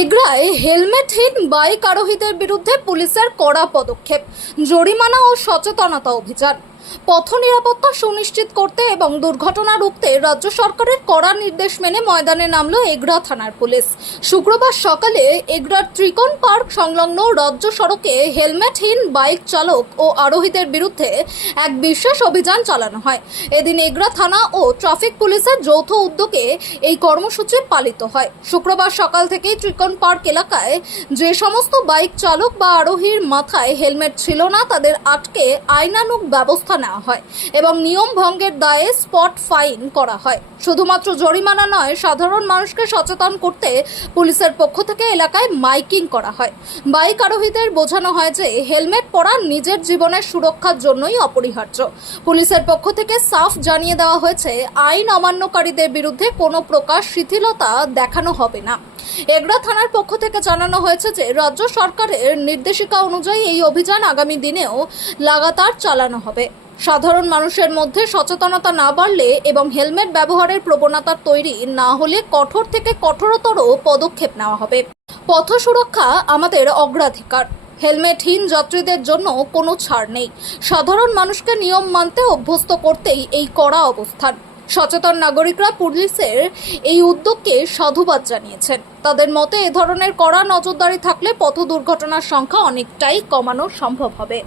এগরায় হেলমেটহীন bike আরোহীদের বিরুদ্ধে পুলিশের কড়া পদক্ষেপ, জরিমানা ও সচেতনতা অভিযান। পথ নিরাপত্তা সুনিশ্চিত করতে এবং দুর্ঘটনা রুখতে রাজ্য সরকারের কড়া নির্দেশ মেনে ময়দানে নামল এগরা থানার পুলিশ। শুক্রবার সকালে এগরার ত্রিকোণ পার্ক সংলগ্ন রাজ্য সড়কে হেলমেটহীন বাইক চালক ও আরোহীদের বিরুদ্ধে এক বিশেষ অভিযান চালানো হয়। এদিন এগরা থানা ও ট্রাফিক পুলিশের যৌথ উদ্যোগে এই কর্মসূচি পালিত হয়। শুক্রবার সকাল থেকেই ত্রিকোণ পার্ক এলাকায় যে সমস্ত বাইক চালক বা আরোহীর মাথায় হেলমেট ছিল না তাদের আটকে আইনানুগ ব্যবস্থা নেওয়া হয় এবং নিয়ম ভঙ্গের দায়ে স্পট ফাইন করা হয়। শুধুমাত্র জরিমানা নয়, সাধারণ মানুষকে সচেতন করতে পুলিশের পক্ষ থেকে এলাকায় মাইকিং করা হয়। বাইক আরোহীদের বোঝানো হয় যে হেলমেট পরা নিজের জীবনের সুরক্ষার জন্যই অপরিহার্য। পুলিশের পক্ষ থেকে সাফ জানিয়ে দেওয়া হয়েছে, আইন অমান্যকারীদের বিরুদ্ধে কোনো প্রকার শিথিলতা দেখানো হবে না। এগরা থানার পক্ষ থেকে জানানো হয়েছে যে রাজ্য সরকারের নির্দেশিকা অনুযায়ী এই অভিযান আগামী দিনেও লাগাতার চালানো হবে। সাধারণ মানুষের মধ্যে সচেতনতা না বাড়লে এবং হেলমেট ব্যবহারের প্রবণতা তৈরি না হলে কঠোর থেকে কঠোরতর পদক্ষেপ নেওয়া হবে। পথ সুরক্ষা আমাদের অগ্রাধিকার। হেলমেটহীন যাত্রীদের জন্য কোনো ছাড় নেই। সাধারণ মানুষকে নিয়ম মানতে অভ্যস্ত করতেই এই কড়া অবস্থান। সচেতন নাগরিকরা পুলিশের এই উদ্যোগকে সাধুবাদ জানিয়েছেন। তাদের মতে এ ধরনের কড়া নজরদারি থাকলে পথ দুর্ঘটনার সংখ্যা অনেকটাই কমানো সম্ভব হবে।